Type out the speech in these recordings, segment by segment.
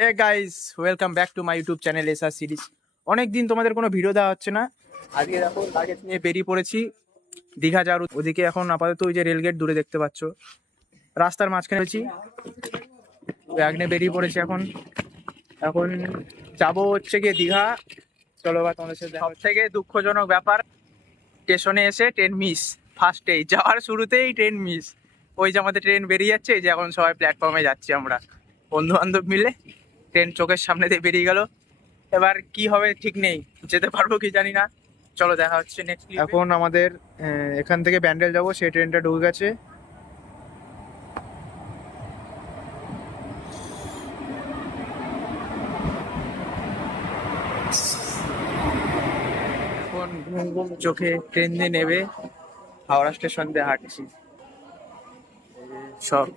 Hey guys, welcome back to my YouTube channel SR series. অনেক দিন তোমাদের কোনো ভিডিও দেওয়া হচ্ছে না। আজকে দেখো লাগেজ নিয়ে বেরিয়ে পড়েছি দীঘা যাওয়ার ওদিকে। এখন আপাতত ওই যে রেলগেট দূরে দেখতে পাচ্ছ, রাস্তার মাঝখানে আছি, ব্যাগ নিয়ে বেরিয়ে পড়েছি। এখন এখন যাবো হচ্ছে গিয়ে দীঘা। চলো বা তোমাদের সাথে সব থেকে দুঃখজনক ব্যাপার, স্টেশনে এসে ট্রেন মিস। ফার্স্টেই যাওয়ার শুরুতেই ট্রেন মিস। ওই যে আমাদের ট্রেন বেরিয়ে যাচ্ছে, এই যে এখন সবাই প্ল্যাটফর্মে যাচ্ছি আমরা বন্ধু বান্ধব মিলে। ট্রেন চোখের সামনে দিয়ে বেরিয়ে গেল। এবার কি হবে ঠিক নেই, যেতে পারবো কি জানি না। চলো দেখা হচ্ছে নেক্সট। এখন আমাদের এখান থেকে ব্যান্ডেল যাবো, সেই ট্রেনটা ঢুকে গেছে। এখন ঘুম ঘুম চোখে ট্রেন দিয়ে নেবে হাওড়া স্টেশন দিয়ে হাঁটছি সব।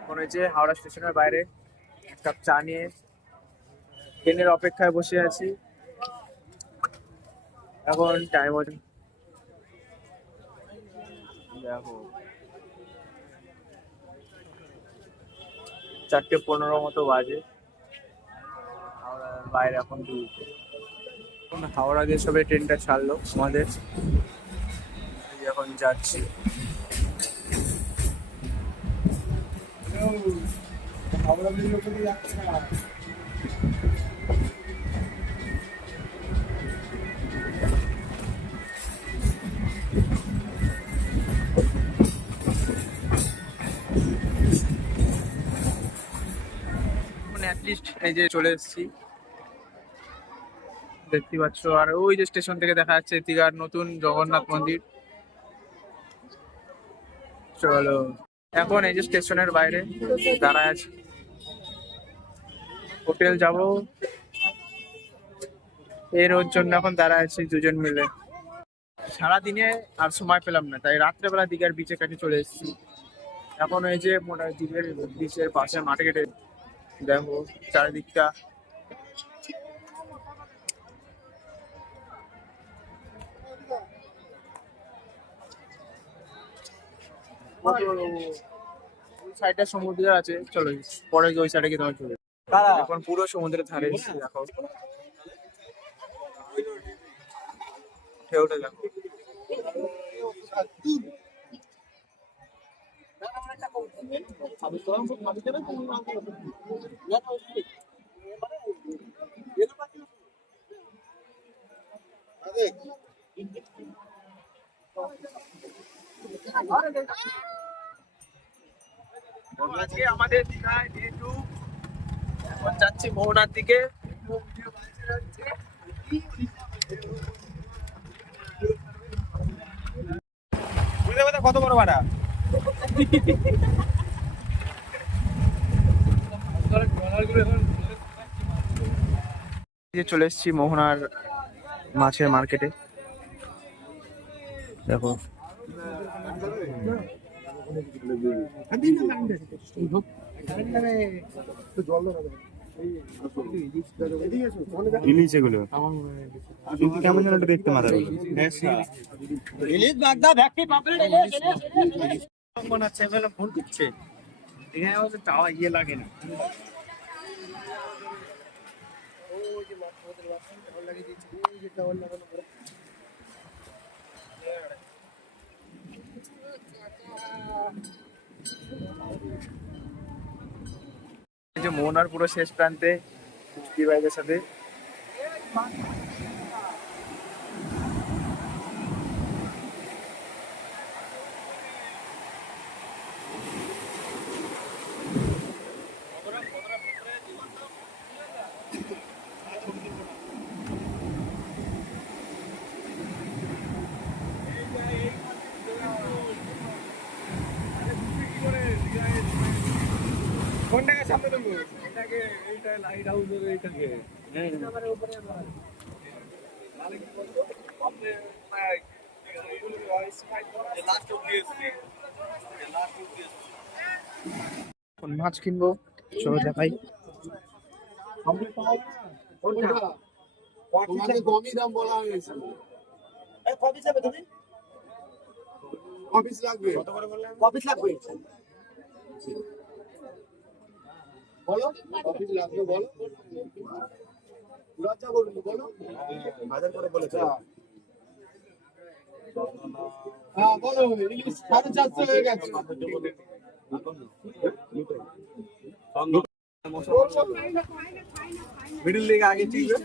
এখন ওই যে হাওড়া স্টেশনের বাইরে এক কাপ চা নিয়ে ট্রেনের অপেক্ষায় বসে আছি। এখন টাইম হচ্ছে দেখো 4:15 মতো বাজে। হাওড়ার বাইরে এখন এখন হাওড়া দিয়ে সবে ট্রেনটা ছাড়লো আমাদের। এখন যাচ্ছি। অ্যাটলিস্ট এই যে চলে এসেছি দেখতে পাচ্ছ। আর ওই যে স্টেশন থেকে দেখা যাচ্ছে দীঘার নতুন জগন্নাথ মন্দির। চলো এখন এই যে স্টেশনের বাইরে দাঁড়ায় আছি, হোটেল যাব এর ওর জন্য এখন দাঁড়ায় আছি দুজন মিলে। সারাদিনে আর সময় পেলাম না, তাই রাত্রেবেলা দীঘার বিচের কাছে চলে এসেছি। এখন এই যে মোটা দীঘার বিচের পাশে মাঠে কেটে দেখো চারিদিকটা। ওই সাইডটা সমুদ্র আছে, চলো পরে ওই সাইডে গিয়ে তোমার চলে। এখন পুরো সমুদ্রের ধারে এসেছি, দেখো ঢেউটা দেখো। আজকে আমাদের দীঘায় ডে 2। এখন যাচ্ছি মোহনার দিকে। কত বড় ভাড়া চলে এসেছি মোহনার মাছের মার্কেটে। দেখো ইলিশ এগুলো কেমন যেন একটা দেখতে মাথা ফোন করছে, এখানে চাওয়া ইয়ে লাগে না। এই যে মোহনার পুরো শেষ প্রান্তে বাইকের সাথে কোনটাকে সামনে দেবো, এটাকে এইটা লাইট হাউসের এইটাকে মাছ কিনবো, চলো দেখাই। অফিস লাগবে অফিস লাগবে বলো অফিস লাগবে বলো লজ্জা বলুন বলো হাজার করে বলেছে হ্যাঁ বলো ইলিশ 450 হয়ে গেছে মিডল দিকে আগে চিনবে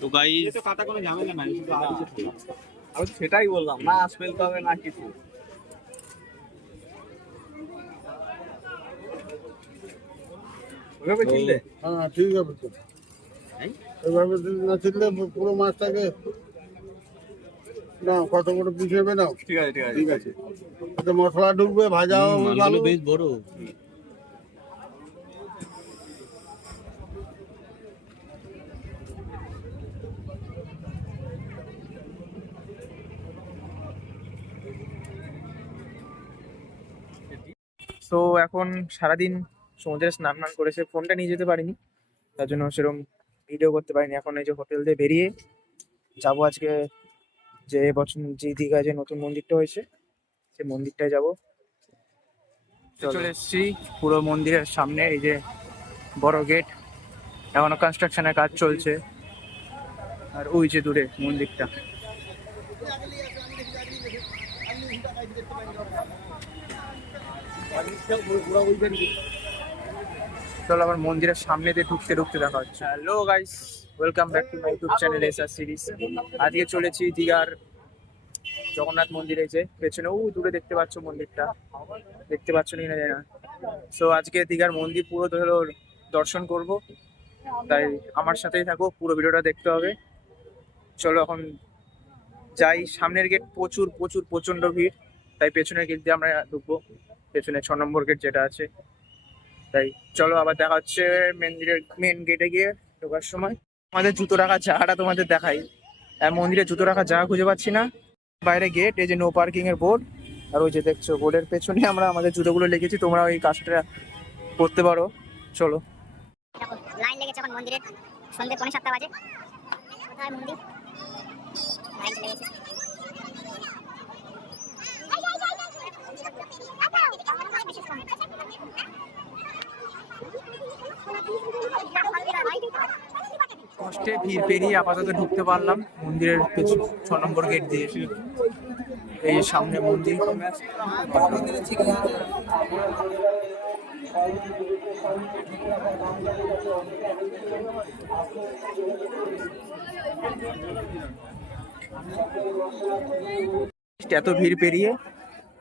তো গাইস এটা কাটা কোনো ঝামেলা নাই শুধু আলু চেপে আমি তো সেটাই বললাম না ফেলতে হবে না কিছু ওভাবে চিনলে হ্যাঁ ঠিক আছে তো এভাবে যদি না চিনলে পুরো মাছটাকে না কত বড় পিস হবে না ঠিক আছে ঠিক আছে এতে মশলা ঢুকবে ভাজা হবে ভালো বেশ বড়। তো এখন সারাদিন সমুদ্রে স্নান টান করেছে, ফোনটা নিয়ে যেতে পারিনি, তার জন্য সেরকম ভিডিও করতে পারিনি। এখন এই যে হোটেল দিয়ে বেরিয়ে যাবো আজকে যে বছর যে দীঘায় যে নতুন মন্দিরটা হয়েছে সেই মন্দিরটায় যাব। চলে এসেছি পুরো মন্দিরের সামনে, এই যে বড় গেট, এখনো কনস্ট্রাকশনের কাজ চলছে, আর ওই যে দূরে মন্দিরটা। চলো আবার মন্দিরের সামনে দিয়ে ঢুকতে ঢুকতে দেখা হচ্ছে। Hello guys, welcome back to my YouTube channel SR series. আজকে চলেছি দীঘার জগন্নাথ মন্দিরে, যে পেছনে ও দূরে দেখতে পাচ্ছ মন্দিরটা, দেখতে পাচ্ছ না জানি না। সো আজকে দীঘার মন্দির পুরো ধরো দর্শন করব, তাই আমার সাথেই থাকো, পুরো ভিডিওটা দেখতে হবে। চলো এখন যাই। সামনের গেট প্রচুর প্রচুর প্রচন্ড ভিড়, তাই পেছনের গেট দিয়ে আমরা ঢুকবো, পেছনে 6 নম্বর গেট যেটা আছে। তাই চলো আবার দেখা হচ্ছে মেন গেটে গিয়ে ঢোকার সময়। আমাদের জুতো রাখার জায়গাটা তোমাদের দেখাই। মন্দিরে জুতো রাখার জায়গা খুঁজে পাচ্ছি না। বাইরে গেট, এই যে নো পার্কিং এর বোর্ড, আর ওই যে দেখছো বোর্ডের পেছনে আমরা আমাদের জুতোগুলো লিখেছি, তোমরা ওই কাজটা করতে পারো। চলো। লাইন লেগেছে এখন মন্দিরে, সন্ধ্যে 6:45 বাজে। কোথায় মন্দির? লাইন চলে গেছে। কষ্টে ভিড় পেরিয়ে আপাতত ঢুকতে পারলাম মন্দিরের পেছন 6 নম্বর গেট দিয়ে। এই সামনে মন্দির। এত ভিড় পেরিয়ে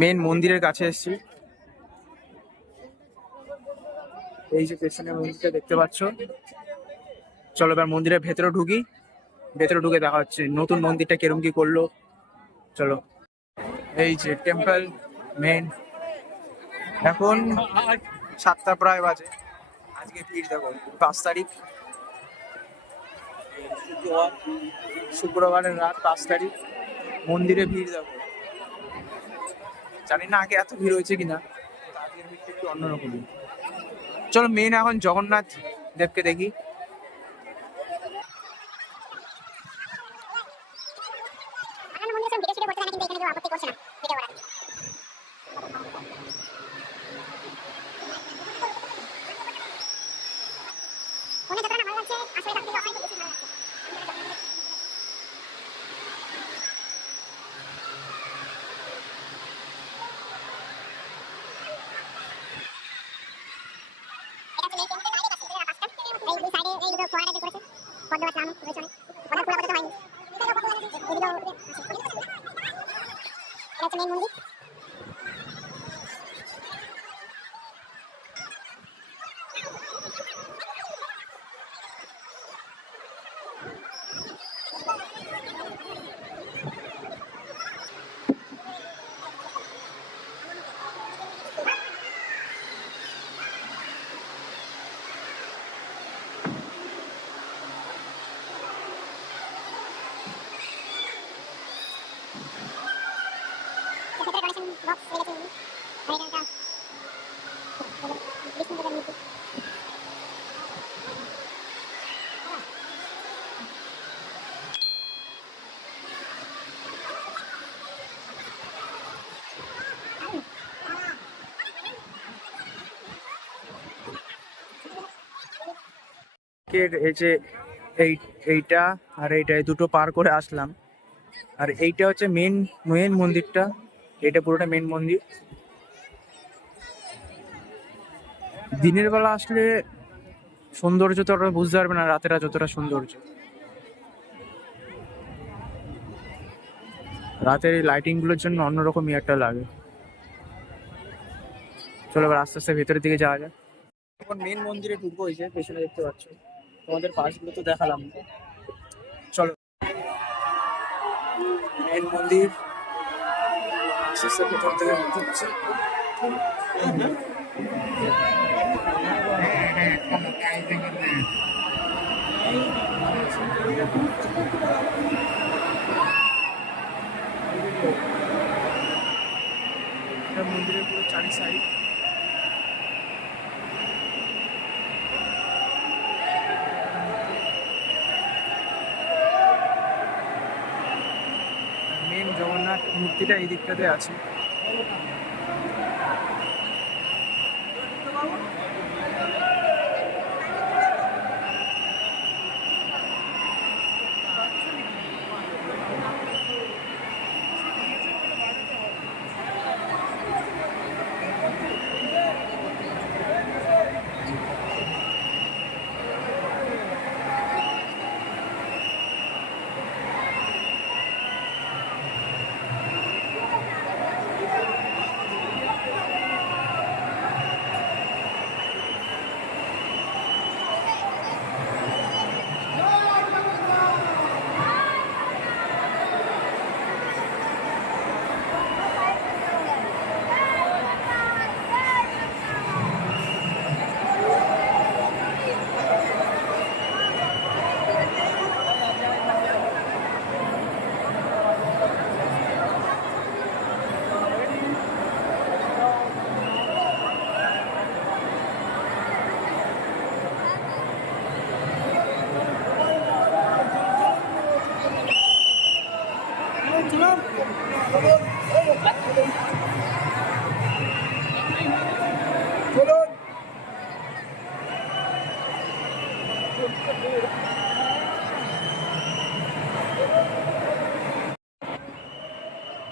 মেন মন্দিরের কাছে এসেছি। এই যে পেছনে মন্দিরটা দেখতে পাচ্ছ। চলো এবার মন্দিরের ভেতরে ঢুকি, ভেতরে ঢুকে দেখা হচ্ছে নতুন মন্দিরটা কিরম কি করলো। চলো, এই যে টেম্পল মেন, এখন 7টা প্রায় বাজে। আজকে ভিড় দেখো, 5 তারিখ শুক্রবারের রাত, 5 তারিখ, মন্দিরে ভিড় দেখো। জানি না আগে এত ভিড় হয়েছে কিনা, আজকের ভিড়টা একটু অন্যরকম। চলো মেন এখন জগন্নাথ দেবকে দেখি। লেকের এই যে এইটা আর এইটা এই দুটো পার করে আসলাম। আর এইটা হচ্ছে মেন মেন মন্দিরটা, এটা পুরোটা মেন মন্দির। দিনের বেলা আসলে সৌন্দর্য তো ওরা বুঝতে পারবে না রাতেরা যতটা সৌন্দর্য। রাতের এই লাইটিং গুলোর জন্য অন্যরকমই একটা লাগে। চলো এবার আস্তে আস্তে ভেতরের দিকে যাওয়া যায়। এখন মেন মন্দিরে ঢুকবো, এই যে পেছনে দেখতে পাচ্ছ। তোমাদের পাশগুলো তো দেখালাম, চলো মেন মন্দির। আস্তে আস্তে ভেতর থেকে ঢুকছে। মন্দিরের পুরো চারি সাইড মেন জগন্নাথ মূর্তিটা এই দিকটাতে আছে।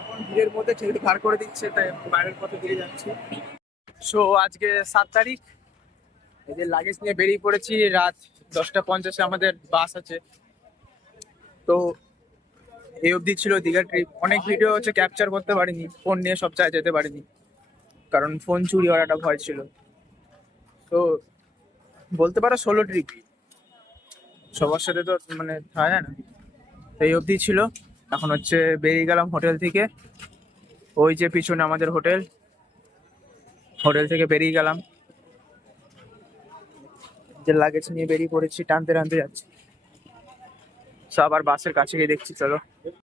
এখন ভিড়ের মধ্যে ঠেলে পার করে দিচ্ছে, তাই বাইরের পথে বেরিয়ে যাচ্ছি। সো আজকে 7 তারিখ, এই যে লাগেজ নিয়ে বেরিয়ে পড়েছি। রাত 10টা 50-এ আমাদের বাস আছে। তো এই অবধি ছিল দীঘা ট্রিপ। অনেক ভিডিও হচ্ছে ক্যাপচার করতে পারিনি, ফোন নিয়ে সব জায়গায় যেতে পারিনি, কারণ ফোন চুরি হওয়ার একটা ভয় ছিল। তো বলতে পারো সোলো ট্রিপ, সবার সাথে তো মানে হয় না। এই অবধি ছিল। এখন হচ্ছে বেরিয়ে গেলাম হোটেল থেকে। ওই যে পিছনে আমাদের হোটেল, হোটেল থেকে বেরিয়ে গেলাম। যে লাগেজ নিয়ে বেরিয়ে পড়েছি, টানতে টানতে যাচ্ছি। সো আবার বাসের কাছে গিয়ে দেখছি, চলো।